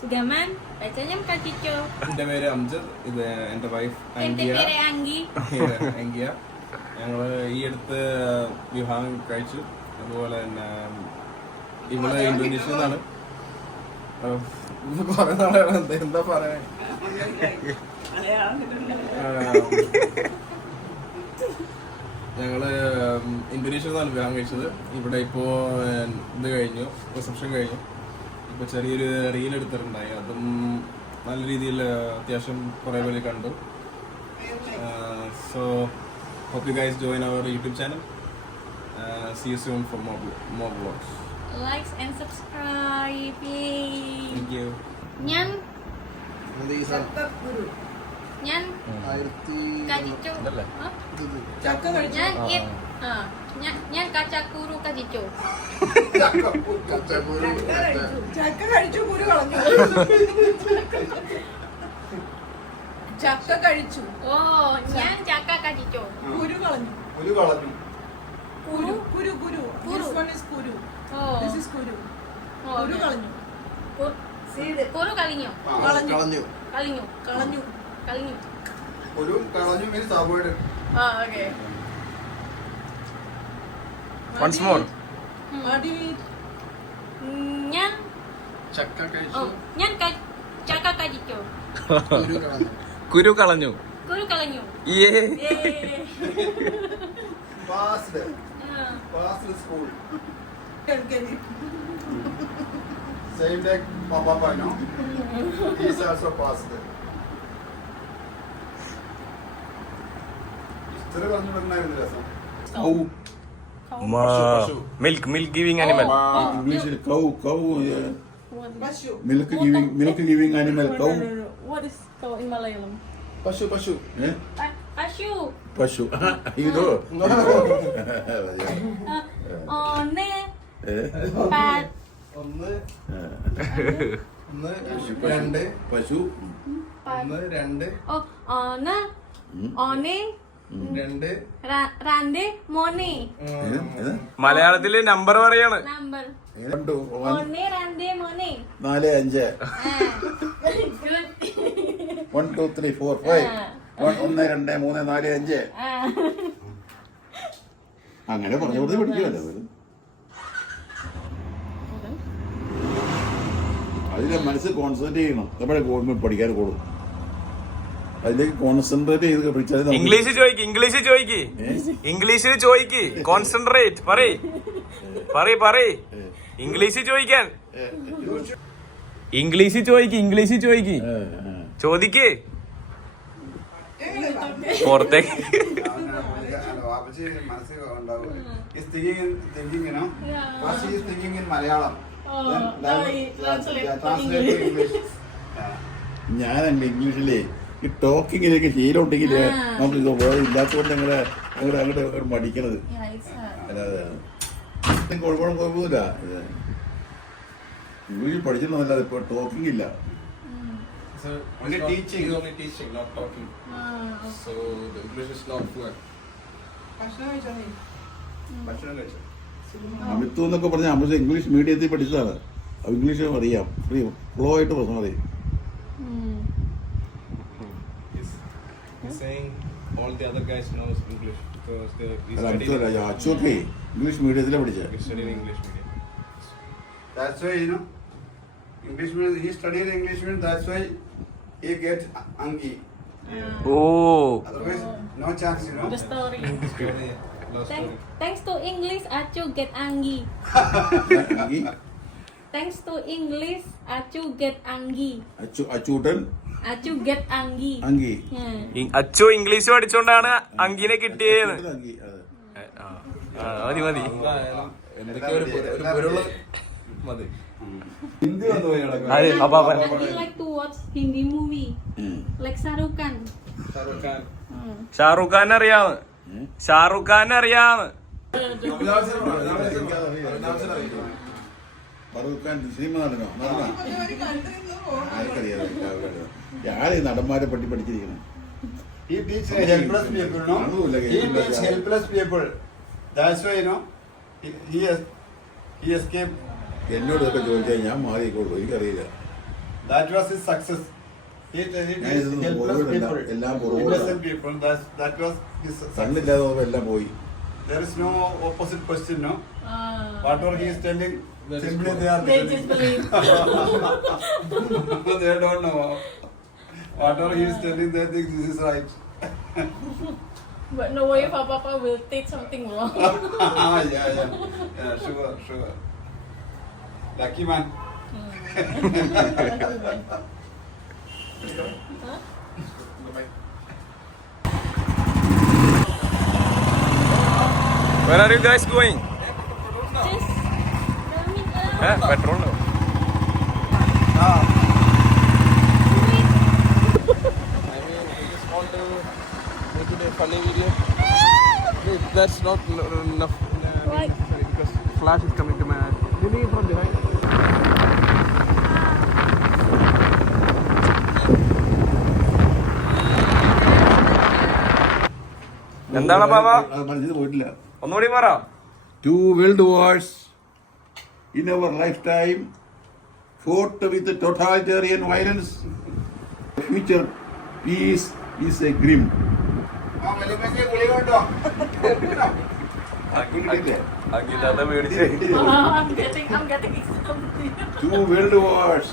Sugaman, bacanya Kak Cico. എന്റെ പേര് അംജദ്, ഇത് എന്റെ വൈഫ് എന്റെ പേര് ആംഗി. അങ്കിയ. ഞങ്ങള് ഈ അടുത്ത് വിവാഹം കഴിച്ചു. അതുപോലെ തന്നെ ഇവിടെ ഇന്തോനേഷ്യ നിന്നാണ്. കുറെ നാളാണ് എന്താ പറയാ, ഞങ്ങള് ഇന്തോനേഷ്യ നിന്നാണ് വിവാഹം കഴിച്ചത്. ഇവിടെ ഇപ്പോ ഇത് കഴിഞ്ഞു, റിസപ്ഷൻ കഴിഞ്ഞു. ഇപ്പൊ ചെറിയൊരു റീൽ എടുത്തിട്ടുണ്ടായി, അതും നല്ല രീതിയിൽ അത്യാവശ്യം കുറെ പേര് കണ്ടു. So hope you guys join our YouTube channel. See you soon for more vlogs. Likes and subscribe. Yay. Thank you. Nyan Kak Cico. Hah? ഞാൻ കച്ചക്കൂരു കജിച്ചു. ചക്ക കഴിച്ചു, കുരു കളഞ്ഞു. ചക്ക കഴിച്ചു. ഓ, ഞാൻ ചക്ക കജിച്ചു. കുരു കളഞ്ഞു. കുരു കളഞ്ഞു. കുരു കുരു കുരു. This one is കുരു. This is കുരു. കുരു കളഞ്ഞു. കുരു കളഞ്ഞു. കളഞ്ഞു. കളഞ്ഞു. കളഞ്ഞു. കളഞ്ഞു. കളഞ്ഞു. കുരു കളഞ്ഞു means avoid. Okay. Once more. മടി. ഞാൻ ചക്ക കഴിച്ചു. ഞാൻ ചക്ക കജിച്ചു. കുരു കളഞ്ഞു. കുരു കളഞ്ഞു. കുരു കളഞ്ഞു. Passed. Passed school. കേൾക്കണി. Same like Papa no? He is also passed. ഇത്ര പറഞ്ഞിട്ടുണ്ടായിരുന്നു രസം. Milk giving animal. English is cow. പശു. Milk giving animal. Cow. What is cow in Malayalam? പശു പശു. Eh? Pashu. Pashu. You know. One. Eh? Pat. ഒന്ന് രണ്ട് Pashu. ഒന്ന് രണ്ട് Oh, one. One. രണ്ട് Rande. Mone. മലയാളത്തില് നമ്പർ പറയാണ്. Number. രണ്ട് One. Rande. Mone. 4 5 Good. 1 2 3 4 5 1 2 3 4 5 അങ്ങനെ പറഞ്ഞു കൊടുത്ത് പഠിക്കുമല്ലോ അവര്. അതിലെ മനസ്സ് കോൺസെൻട്രേറ്റ് ചെയ്യണം. നമ്മളെ ഗവൺമെന്റ് പഠിക്കാൻ കൂടും. അതിലേക്ക് കോൺസെൻട്രേറ്റ് ചെയ്ത് പഠിച്ചാൽ ഇംഗ്ലീഷ് ചോദിക്ക്. ഇംഗ്ലീഷിൽ ചോദിക്ക്. കോൺസെൻട്രേറ്റ് പറയ്. ഇംഗ്ലീഷ് ചോദിക്കാൻ. ഇംഗ്ലീഷ് ചോദിക്ക്. ചോദിക്ക്. പുറത്തേക്ക്. വാപ്പച്ചി മനസ്സിൽ ഉണ്ടാവും. He's thinking, you know. First he is thinking in Malayalam. Translate to English. ഞാനല്ല ഇംഗ്ലീഷിലെ ഈ ടോക്കിങ്ങിലേക്ക് ശീലം ഉണ്ടെങ്കിൽ നമുക്ക് ഇത് വേറെ ഇല്ലാത്തതുകൊണ്ട് അങ്ങോട്ട് മടിക്കണത്. അല്ലാതെ കുഴപ്പമൊന്നുമില്ല. ഇംഗ്ലീഷ് പഠിച്ചിട്ടൊന്നുമല്ലാതെ ഇപ്പൊ ടോക്കിംഗ് ഇല്ല. So Only teaching. He's only teaching, not talking. So the English is not fluent. ഭക്ഷണം കഴിച്ചോ നീ? ഭക്ഷണം കഴിച്ചു. അമിത്തു എന്നൊക്കെ പറഞ്ഞാൽ നമ്മൾ ഇംഗ്ലീഷ് മീഡിയത്തിൽ പഠിച്ചതാണ്. അത് ഇംഗ്ലീഷ് അറിയാം, ഫ്ലോ ആയിട്ട് പ്രശ്നം അറിയാം. He's saying all the other guys knows English because അച്ചൊക്കെ ഇംഗ്ലീഷ് മീഡിയത്തിലാണ് പഠിച്ചത്. we study in English medium. That's why, you know, English means he studied English means that's why he get Angi. Oh, Otherwise, no chance, you know. The story. Story, love story. Thanks to English, Acu get Anggi. Thanks to English, Acu get Anggi. Achuttan Acu get Anggi. അങ്കി Achu English പഠിച്ചോണ്ടാണ് അങ്കിനെ കിട്ടിയത്. അങ്കി മതി എന്തൊക്കെ ഒരു പൊരുള് മതി. ഹിന്ദി വന്നു പോയി അതെ. I like to watch Hindi movie like Shahrukh Khan. Shahrukh Khan അറിയാന്ന്. ഫറൂഖ് സിനിമ നടനോ ഒരു കണ്ടിരുന്നു പോകുന്നു. ആർക്കറിയാം. ഞാൻ ഈ നടന്മാരെ പറ്റി പഠിച്ചിരിക്കണം. He teach helpless people, no? He teach helpless people. That's why, you know, he escaped. എന്നോട് ഇതൊക്കെ ചോദിച്ചാൽ ഞാൻ മാറിക്കോളൂ, എനിക്കറിയില്ല. That was his success. He helpless people, innocent people. That was his success. കണ്ണില്ലാതെ എല്ലാം പോയി. There is no opposite question, no. Whatever he is telling, simply they are They listening. just believe. They don't know. Whatever he is telling, they think this is right. But no way if our papa will take something wrong. Yeah, sure. Lucky man. Where are you guys going? Just, Petrol no. I just want to make it a funny video. That's not enough necessary because flash is coming to my eye. Give me from behind. എന്താണ് ബാബ? മനസ്സിൽ പോയിട്ടില്ല. ഒന്നുകൂടി പറ. 2 world wars in our lifetime fought with totalitarian violence. Future peace is a grim. അങ്കിതാത്ത പേടിച്ച്. I'm getting something. 2 world wars,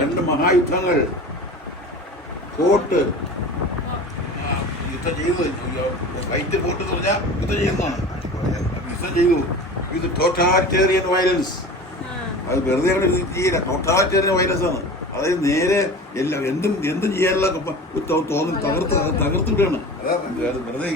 2 മഹായുദ്ധങ്ങൾ fort യുദ്ധം ചെയ്തു. Fight fort എന്ന് പറഞ്ഞാൽ യുദ്ധം ചെയ്യുന്നതാണ്. യുദ്ധം ചെയ്തു വിത്ത് ടോട്ടാലിറ്റേറിയൻ വയലൻസ്. അത് വെറുതെ അവിടെ ചെയ്യില്ല. ടോട്ടാലിറ്റേറിയൻ വയലൻസ് ആണ്. അതായത് നേരെ എല്ലാം എന്തും ചെയ്യാനുള്ള തോന്നും തകർത്ത് വിടുകയാണ്. അത് വെറുതെ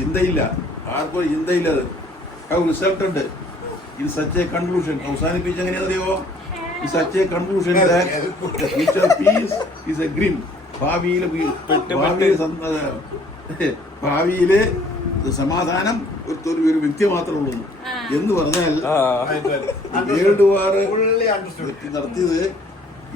ചിന്തയില്ല, ആർക്കും ചിന്തയില്ല. അത് റിസൾട്ട് ഉണ്ട്. ഇത് സച്ച് എ കൺക്ലൂഷൻ. അവസാനിപ്പിച്ച് എങ്ങനെയാണെന്നറിയോ? ഇത് such a conclusion future peace is a grim. ഭാവിയിലെ സമാധാനം ഒരു വ്യക്തി മാത്രമേ ഉള്ളൂ എന്ന് പറഞ്ഞാൽ വേൾഡ് വാർ നടത്തിയത്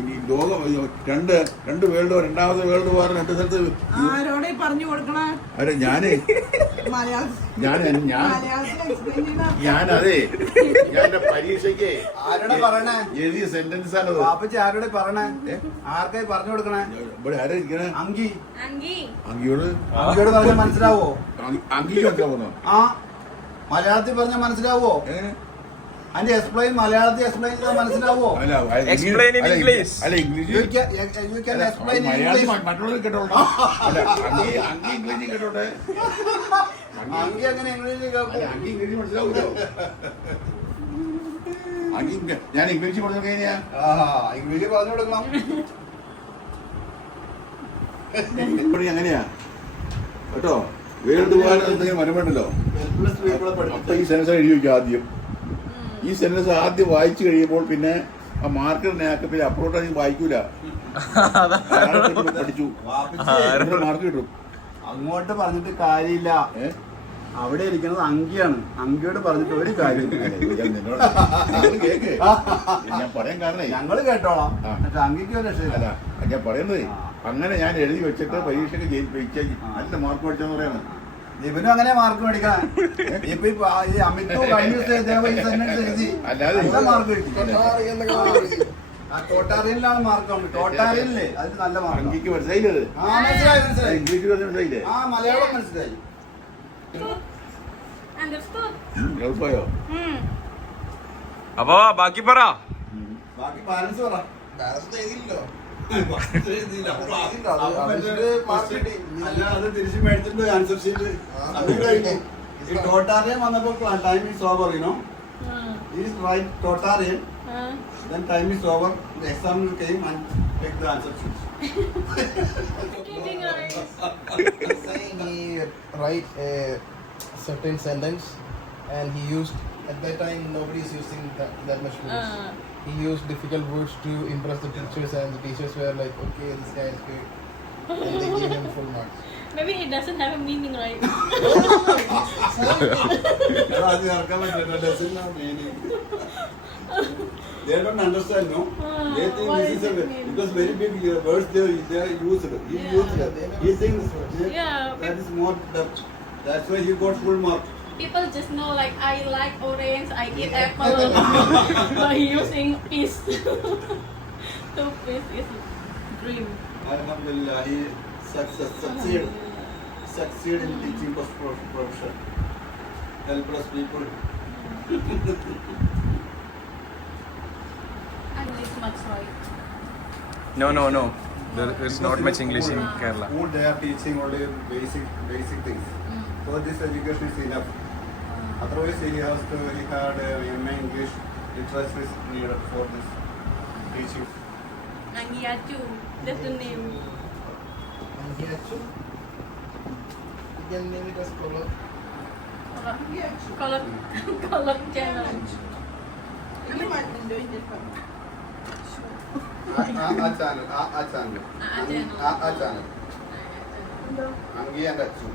ഇനി ലോകം രണ്ട് വേൾഡ് വാർ, രണ്ടാമത് വേൾഡ് വാർ 2 സ്ഥലത്ത്. ആരോടെ പറഞ്ഞു കൊടുക്കണേ? അതെ ഞാനേ ഞാനതെ ഞാൻ പരീക്ഷയ്ക്ക് എഴുതിയ സെന്റൻസ് ആണ്. ആരോടെ പറയണേ? ആർക്കായി പറഞ്ഞു കൊടുക്കണേ? ഇവിടെ ആരാ ഇരിക്കണേ? അങ്കിയോട് പറഞ്ഞാൽ മനസ്സിലാവോ? അങ്കിക്ക് മനസ്സിലാവുന്നോ? ആ മലയാളത്തിൽ പറഞ്ഞാൽ മനസ്സിലാവോ? അതിന്റെ എക്സ്പ്ലെയിൻ മലയാളത്തിൽ എക്സ്പ്ലെയിൻ ചെയ്താൽ മനസ്സിലാവോ? Explain in English. അല്ല ഇംഗ്ലീഷ് മറ്റുള്ളവർ കേട്ടോളൂ. അല്ല അങ്കി ഇംഗ്ലീഷ് കേട്ടോട്ടെ. അങ്കി അങ്ങനെ ഇംഗ്ലീഷിൽ കേൾക്കും. അങ്കി ഇംഗ്ലീഷ് മനസ്സിലാവൂലോ? അങ്കി ഞാൻ ഇംഗ്ലീഷ് പറഞ്ഞു കഴിഞ്ഞാ ഇംഗ്ലീഷ് പറഞ്ഞു കൊടുക്കണം. അങ്ങനെയാ കേട്ടോ. വേൾഡ് വാർ എന്തെങ്കിലും വരുമ്പോണ്ടല്ലോ അപ്പൊ ഈ സെൻസ് എഴുതി വയ്ക്കും ആദ്യം. ഈ സെന്റൻസ് ആദ്യം വായിച്ചു കഴിയുമ്പോൾ പിന്നെ ആ മാർക്കറിനെ പിന്നെ അപ്രോട്ട് വായിക്കൂല. പഠിച്ചു മാർക്ക് കിട്ടും. അങ്ങോട്ട് പറഞ്ഞിട്ട് കാര്യമില്ല. അവിടെ ഇരിക്കുന്നത് അങ്കിയാണ്. അങ്കിയോട് പറഞ്ഞിട്ട് ഒരു കാര്യം കേക്ക്. ഞാൻ പറയാൻ കാരണം ഞങ്ങള് കേട്ടോളാം. അങ്കിക്ക് ഒരു രക്ഷയില്ല. ഞാൻ പറയുന്നത് അങ്ങനെ ഞാൻ എഴുതി വെച്ചിട്ട് പരീക്ഷയ്ക്ക് ജയിച്ച നല്ല മാർക്ക് പഠിച്ചെന്ന് പറയാണ്. ഇവനും അങ്ങനെ മാർക്ക് മേടിക്കാൻ ഇപ്പൊ ഈ അമിതോ അല്ലാതെ മാർക്ക് ടോട്ടാറിയനിലാണ് മാർക്ക്. ടോട്ടാറിയനില്ലേ അതിന് നല്ല മാർക്ക്. അങ്കിക്ക് മനസ്സിലായില്ലേ? മനസ്സിലായി. ഇംഗ്ലീഷ് മനസ്സിലായില്ലേ? മലയാളം മനസ്സിലായി. എളുപ്പമായോ? അപ്പൊ ബാക്കി പറ. ബാക്കി ബാലൻസ് പറ. അത് തിരിച്ചു മേടിച്ചിട്ട് ആൻസർ ഷീറ്റ് ഈ ടോട്ടാറിയൻ വന്നപ്പോ time is over. You know is right ടോട്ടാറിയൻ. Then time is over. The examiner came and take the answer sheet. Saying he write a certain sentence, and he used at that time nobody is using that much words. He used difficult words to impress the teachers, and the teachers were like, "Okay, this guy is good," and they gave him full marks. Maybe it doesn't have a meaning, right? They don't understand, no? They think this is a because very big words they used. He thinks that is more depth. That's why he got full mark. people just know like I like orange, I eat apple. By using piece. Two piece is green. Alhamdulillah, he succeed in teaching profession. Helpless people. I need much right. No. There's not much English in Kerala. School they are teaching only basic things. So this education is enough. Otherwise he had MA English literature is needed for this teaching. Angiachu, that's the name. And here too. You can name it as color. Color channel. Ini Indo Indian Pub. A channel. A channel. Angi and Achu.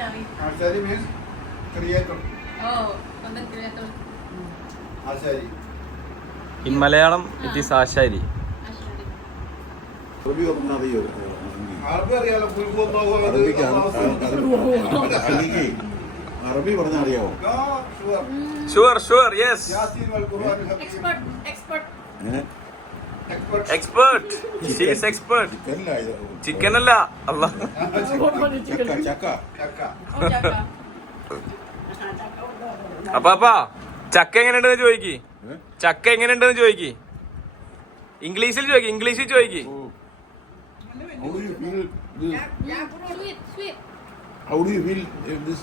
Chari. Achari means creator. Oh, content creator. Achari. In Malayalam, it is Ashari. Ashari. അറബി പറഞ്ഞാൽ അറിയോ Arabic അറിയാലോ full form അറബിക്ക് അറബി പറഞ്ഞാൽ അറിയാവോ Sure, yes. Yasin wal Quran Expert. Expert. She is expert. Chicken അല്ല അല്ല ചക്ക Chakka. Oh, Jaka. അപ്പാ ചക്ക എങ്ങനെയുണ്ടെന്ന് ചോദിക്ക് ചക്ക എങ്ങനെയുണ്ടെന്ന് ചോദിക്ക് ഇംഗ്ലീഷിൽ ചോദിക്ക് How do you feel this? Sweet. How do you feel this?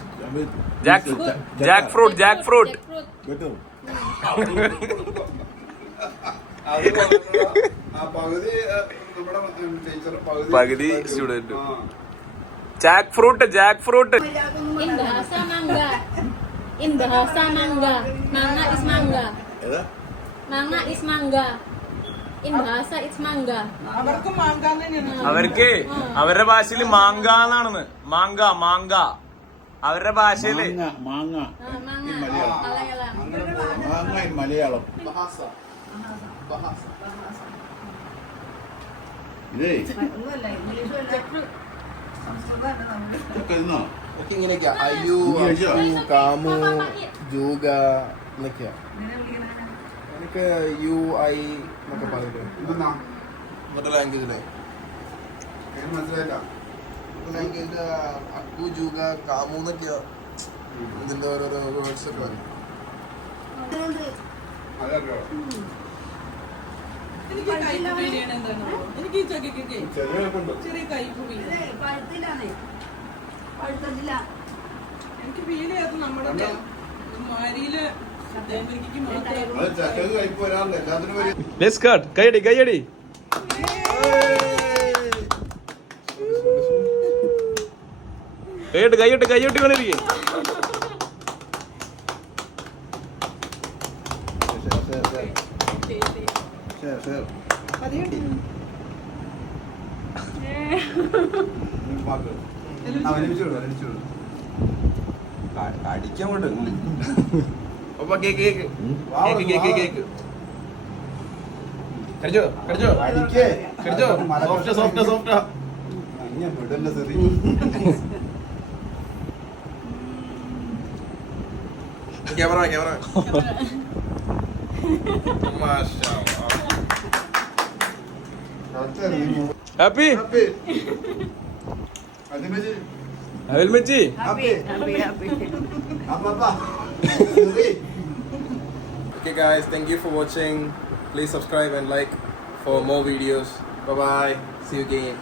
Jackfruit. Better. അത് ആ പകുതി നമ്മുടെ ടീച്ചർ പകുതി student. Jackfruit. In bahasa mangga. Mangga is mangga. ഏതാ Mangga is mangga. In bahasa it's mangga. അവർക്ക് മാങ്കാൻ തന്നെയാണ്. അവർക്ക് അവരുടെ ഭാഷയില് മാങ്ക എന്നാണെന്ന് മാങ്ക അവരുടെ ഭാഷയില് മാങ്ങ Mangga. Malayalam. Malayalam. മാങ്ങ in മലയാളം Bahasa. ഇതേ ഒക്കെ ഇന്നോ ഒക്കെ ഇങ്ങനെയൊക്കെയാ അയ്യു ഇംഗ്ലീഷോ? അപ്പു കാമു ജൂഗ എന്നൊക്കെയാ എനിക്ക് യു ഐ എന്നൊക്കെ പറഞ്ഞിട്ട് ഇതെന്നാ മറ്റേ ലാംഗ്വേജിലെ പേര് മനസ്സിലായില്ല ലാംഗ്വേജില് അക്കു ജൂഗ കാമു എന്നൊക്കെയാ ഇതിന്റെ ഓരോരോ വേർഡ്സ് ഒക്കെ പറയും അതറിയോ എനിക്ക് കൈപ്പ് ബിരിയാണി എന്താണോ എനിക്ക് ഈ ചക്കയ്ക്കൊക്കെ ചെറിയൊക്കെ ചെറിയ കൈപ്പ് ബിരിയാണി എനിക്ക് ഫീൽ ചെയ്യാത്ത നമ്മുടെ മാരിയില് അമേരിക്കക്ക് മാത്രമേ അത് ചക്കക്ക് കഴിപ്പ് വരാറുണ്ട് എല്ലാത്തിനും വരും Let's cut. കയ്യടി കയ്യോട്ടി കൊണ്ടിരിക്കും അടിക്കാൻ കൊണ്ട് കേക്ക് കടിച്ചോ സോഫ്റ്റ് വിടല്ലേ സെറി ക്യാമറ ഹാപ്പി അയൽമച്ചി Okay guys, thank you for watching. Please subscribe and like for more videos. Bye bye. See you again.